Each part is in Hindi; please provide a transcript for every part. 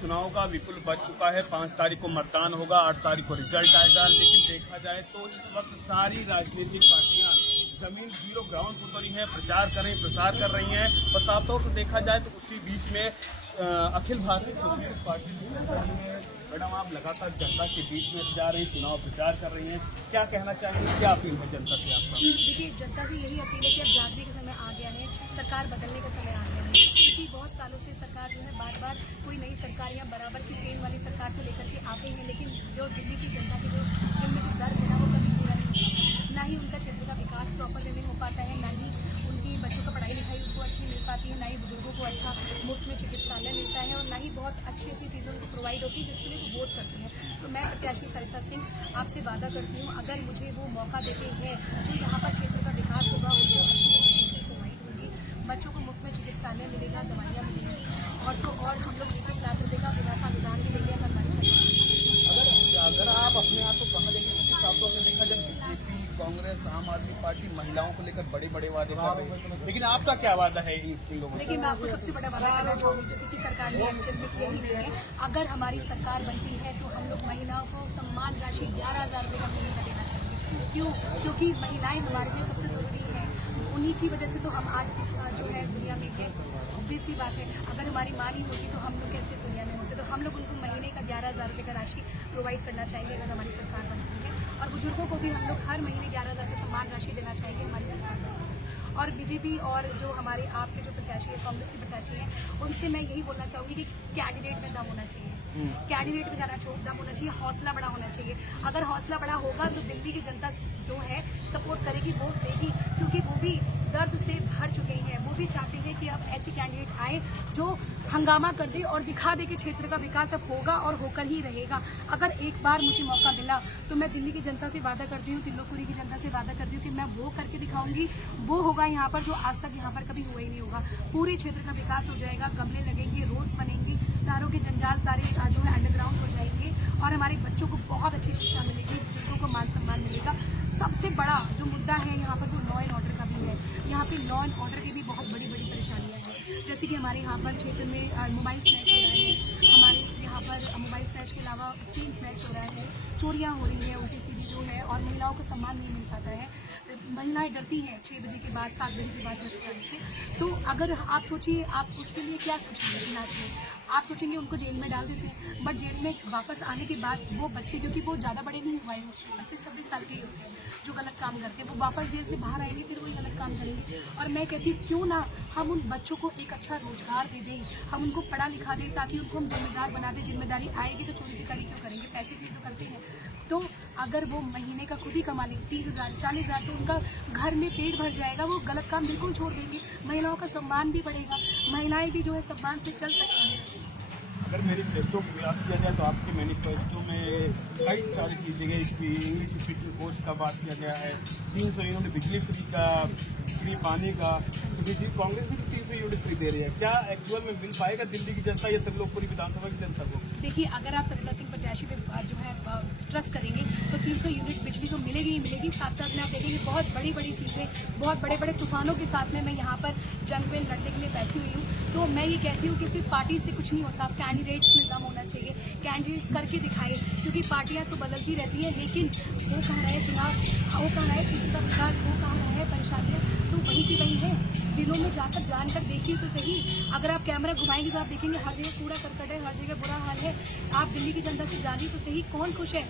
चुनाव का विपुल बच चुका है। 5 तारीख को मतदान होगा, 8 तारीख को रिजल्ट आएगा। लेकिन देखा जाए तो इस वक्त सारी राजनीतिक पार्टियां जमीन जीरो ग्राउंड पर उतरी है, प्रचार कर रही, प्रसार कर रही हैं। और साफ तौर से देखा जाए तो उसी बीच में Akhil Bharatiya socialist party madam, आप लगातार जनता के बीच में जा रही, चुनाव प्रचार कर रही हैं, क्या कहना चाहेंगे, क्या अपील है जनता से आपका? देखिए, जनता से यही अपील है कि अब जागने का समय आ गया है, सरकार बदलने का समय आ गया है। क्योंकि बहुत सालों से सरकार जो है बार बार कोई नई सरकार या बराबर की सेम वाली सरकार को लेकर के आते हैं, लेकिन जो दिल्ली की जनता के जो दिल में जो दर्द है ना, वो कभी पूरा नहीं होता। ना ही उनका क्षेत्र का विकास प्रॉपर वे में हो पाता है, ना ही उनकी बच्चों का पढ़ाई लिखाई उनको अच्छी मिल पाती है, ना ही बुजुर्गों को अच्छा मुफ्त में चिकित्सालय मिलता है, और ना ही बहुत अच्छी अच्छी चीज़ें उनको प्रोवाइड होती है जिसके लिए वो वोट करती हैं। तो मैं प्रत्याशी सरिता सिंह आपसे वादा करती हूँ, अगर मुझे वो मौका देते हैं तो यहाँ पर क्षेत्र का विकास होगा, उनको अच्छी एजुकेशन प्रोवाइड होगी, बच्चों को मुफ्त में चिकित्सालय मिलेगा, दवाइयाँ मिलेंगी, और तो और हम लोग 1 लाख रुपये का विवाह का अनुदान भी लेंगे अगर हमारी सरकार। अगर आप अपने आप को कहाँ देखें, क्योंकि साफ तौर से देखा जाए बीजेपी, कांग्रेस, आम आदमी पार्टी महिलाओं को लेकर बड़े बड़े वादे कर रही है, लेकिन आपका क्या वादा है इन लोगों? देखिए, मैं आपको सबसे बड़ा वादा करना चाहूँगी जो किसी सरकार ने एक्चुअल में किया ही नहीं है। अगर हमारी सरकार बनती है तो हम लोग महिलाओं को सम्मान राशि 11,000 रुपये का महीने का देना चाहेंगे। क्यों? क्योंकि महिलाएं हमारे लिए सबसे ज़रूरी है। उन्हीं की वजह से तो हम आज इस जो है दुनिया में है। ऑब्वियस सी बात है, अगर हमारी माँ नहीं होती तो हम लोग कैसे इस दुनिया में होते। तो हम लोग उनको महीने का 11,000 रुपये का राशि प्रोवाइड करना चाहेंगे अगर हमारी सरकार बनती है। और बुजुर्गों को भी हम लोग हर महीने 11,000 की सम्मान राशि देना चाहेंगे हमारी सरकार बनती है। और बीजेपी और जो हमारे आपके जो प्रत्याशी है, कांग्रेस के प्रत्याशी हैं, उनसे मैं यही बोलना चाहूँगी कि कैंडिडेट में दम होना चाहिए, कैंडिडेट में जाना दम होना चाहिए, हौसला बड़ा होना चाहिए। अगर हौसला बड़ा होगा तो दिल्ली की जनता जो है सपोर्ट करेगी, वोट देगी, क्योंकि वो भी दर्द से भर चुके हैं। वो भी चाहते हैं कि अब ऐसी कैंडिडेट आए जो हंगामा कर दे और दिखा दे कि क्षेत्र का विकास अब होगा और होकर ही रहेगा। अगर एक बार मुझे मौका मिला तो मैं दिल्ली की जनता से वादा करती हूँ, तिल्लोपुरी की जनता से वादा करती हूँ कि मैं वो करके दिखाऊंगी, वो होगा यहाँ पर जो आज तक यहाँ पर कभी हुआ ही नहीं होगा। पूरे क्षेत्र का विकास हो जाएगा, गमले लगेंगे, रोड्स बनेंगी, तारों के जंजाल सारे जो है अंडरग्राउंड हो जाएंगे, और हमारे बच्चों को बहुत अच्छी शिक्षा मिलेगी, बुजुर्गों को मान सम्मान मिलेगा। सबसे बड़ा जो मुद्दा है यहाँ पर वो लॉ एंड ऑर्डर का भी है। यहाँ पे लॉ एंड ऑर्डर की भी बहुत बड़ी बड़ी परेशानियाँ हैं, जैसे कि हमारे यहाँ पर क्षेत्र में मोबाइल स्नैच हो रहे हैं, हमारे यहाँ पर मोबाइल स्नैच के अलावा चेन स्नैच हो रहा है, चोरियाँ हो रही है, उल्टी-सीधी जो है, और महिलाओं को सम्मान नहीं मिल पाता है। महिलाएं डरती हैं 6 बजे के बाद, 7 बजे के बाद हॉस्पिटल से। तो अगर आप सोचिए, आप उसके लिए क्या सोचेंगे इलाज में? आप सोचेंगे उनको जेल में डाल देते हैं, बट जेल में वापस आने के बाद वो बच्चे, क्योंकि वो ज़्यादा बड़े नहीं हुए होते, बच्चे 26 साल के ही होते हैं जो गलत काम करते हैं, वो वापस जेल से बाहर आएंगे, फिर वही गलत काम करेंगे। और मैं कहती हूँ क्यों ना हम उन बच्चों को एक अच्छा रोजगार दे दें, हम उनको पढ़ा लिखा दें, ताकि उनको हम जिम्मेदार बना दें। जिम्मेदारी आएगी तो चोरी चकारी क्यों करेंगे, पैसे भी तो करते हैं। तो अगर वो महीने का खुद ही कमा लेंगे 30,000 40,000, तो उनका घर में पेट भर जाएगा, वो गलत काम बिल्कुल छोड़ देंगे, महिलाओं का सम्मान भी बढ़ेगा, महिलाएं भी जो है सम्मान से चल सकती हैं। अगर मैनिफेस्टो की बात किया जाए तो आपके मैनिफेस्टो में कई सारी चीज़ें, इसकी इंग्लिश स्पीकिंग कोर्स का बात किया गया है, 300 यूनिट बिजली फ्री का, फ्री पानी का, कांग्रेस भी 300 यूनिट फ्री दे रही है। क्या एक्चुअल में मिल पाएगा दिल्ली की जनता या त्रिलोकपुरी विधानसभा की जनता को? देखिए, अगर आप सरिता सिंह प्रत्याशी पे जो है ट्रस्ट करेंगे तो 300 यूनिट बिजली तो मिलेगी ही मिलेगी। साथ साथ में आप देखेंगे बहुत बड़ी बड़ी चीज़ें, बहुत बड़े बड़े तूफानों के साथ में मैं यहाँ पर जंग में लड़ने के लिए बैठी हुई हूँ। तो मैं ये कहती हूँ कि सिर्फ पार्टी से कुछ नहीं होता, कैंडिडेट्स में दम होना चाहिए, कैंडिडेट्स करके दिखाए, क्योंकि पार्टियाँ तो बदलती रहती हैं, लेकिन वो कह रहे हैं चुनाव, वो कह रहा है क्षेत्र का विकास, वो कह रहा है परेशानियाँ, तो वही की वही है। दिलों में जाकर जानकर देखिए तो सही। अगर आप कैमरा घुमाएंगे तो आप देखेंगे हर जगह कूड़ा करकट है, हर जगह बुरा हाल है। आप दिल्ली की जनता से जानिए तो सही, कौन खुश है?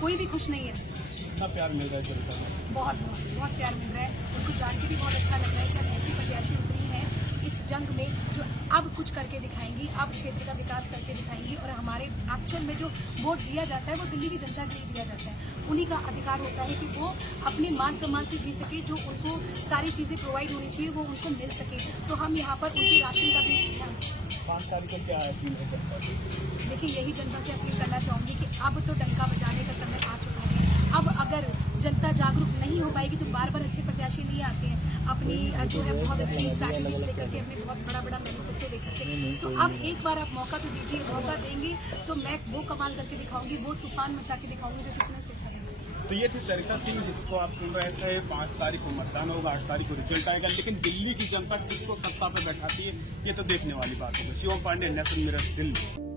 कोई भी खुश नहीं है। कितना प्यार मिल रहा है जनता को? बहुत बहुत प्यार मिल रहा है, उनको जान के भी बहुत अच्छा लग रहा है कि अब ऐसी प्रत्याशी उतरी है इस जंग में जो अब कुछ करके दिखाएंगी, अब क्षेत्र का विकास करके दिखाएंगी। और हमारे एक्चुअल में जो वोट दिया जाता है वो दिल्ली की जनता के लिए दिया जाता है। उन्हीं का अधिकार होता है कि वो अपने मान सम्मान से जी सके, जो उनको सारी चीज़ें प्रोवाइड होनी चाहिए वो उनको मिल सके। तो हम यहाँ पर उनकी राशन का भी 5 तारीख का क्या अपील है जनता की? देखिए, यही जनता से अपील करना चाहूँगी कि अब तो डंका बजाने का समय आ चुका है। अब अगर जनता जागरूक नहीं हो पाएगी तो बार बार अच्छे प्रत्याशी नहीं आते हैं अपनी जो है बहुत अच्छी स्ट्रैटेजीज लेकर के, अपने बहुत बड़ा बड़ा मैनिफेस्टो लेकर के। तो अब एक बार आप मौका तो दीजिए, मौका देंगे तो मैं वो कमाल करके दिखाऊंगी, वो तूफान मचा के दिखाऊंगी जो किसी ने सोचा नहीं। तो ये थी सरिता सिंह, जिसको आप सुन रहे थे। 5 तारीख को मतदान होगा, 8 तारीख को रिजल्ट आएगा, लेकिन दिल्ली की जनता किसको सत्ता पर बैठाती है ये तो देखने वाली बात है। Shivam Pandey, National Mirror, Delhi.